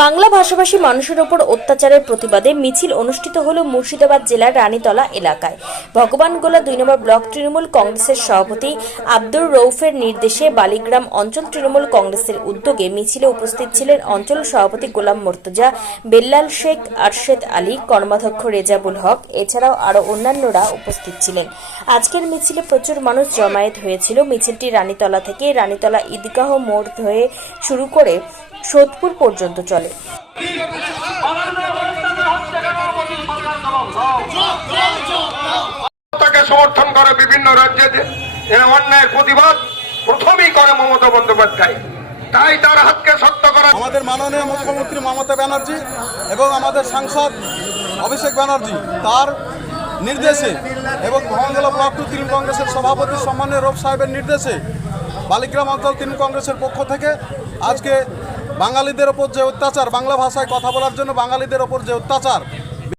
বাংলা ভাষাভাষী মানুষের ওপর অত্যাচারের প্রতিবাদে মিছিল অনুষ্ঠিত হল মুর্শিদাবাদ জেলার রানীতলা এলাকায়। ভগবানগোলা দুই নম্বর ব্লক তৃণমূল কংগ্রেসের সভাপতি আব্দুর রৌফের নির্দেশে বালিগ্রাম অঞ্চল তৃণমূল কংগ্রেসের উদ্যোগে মিছিলে উপস্থিত ছিলেন অঞ্চল সভাপতি গোলাম মর্তুজা, বেল্লাল শেখ, আরশেদ আলী, কর্মাধ্যক্ষ রেজাবুল হক, এছাড়াও আরও অন্যান্যরা উপস্থিত ছিলেন। আজকের মিছিলে প্রচুর মানুষ জমায়েত হয়েছিল। মিছিলটি রানীতলা থেকে রানীতলা ঈদগাহ মোড় হয়ে শুরু করে সোদপুর পর্যন্ত চলে। তাকে সমর্থন করে বিভিন্ন রাজ্যে যে অন্যায়ের প্রতিবাদ প্রথমেই করে মমতা বন্দ্যোপাধ্যায়। তাই তার হাতকে শক্ত করা আমাদের মাননীয় মুখ্যমন্ত্রী মমতা ব্যানার্জি এবং আমাদের সাংসদ অভিষেক ব্যানার্জি তার নির্দেশে এবং মহানগোলা ব্লক টু তৃণমূল কংগ্রেসের সভাপতি সম্মানীয় রূপ সাহেবের নির্দেশে বালিগ্রাম অঞ্চল তৃণমূল কংগ্রেসের পক্ষ থেকে আজকে বাঙালিদের ওপর যে অত্যাচার বাংলা ভাষায় কথা বলার জন্য বাঙালিদের ওপর যে অত্যাচার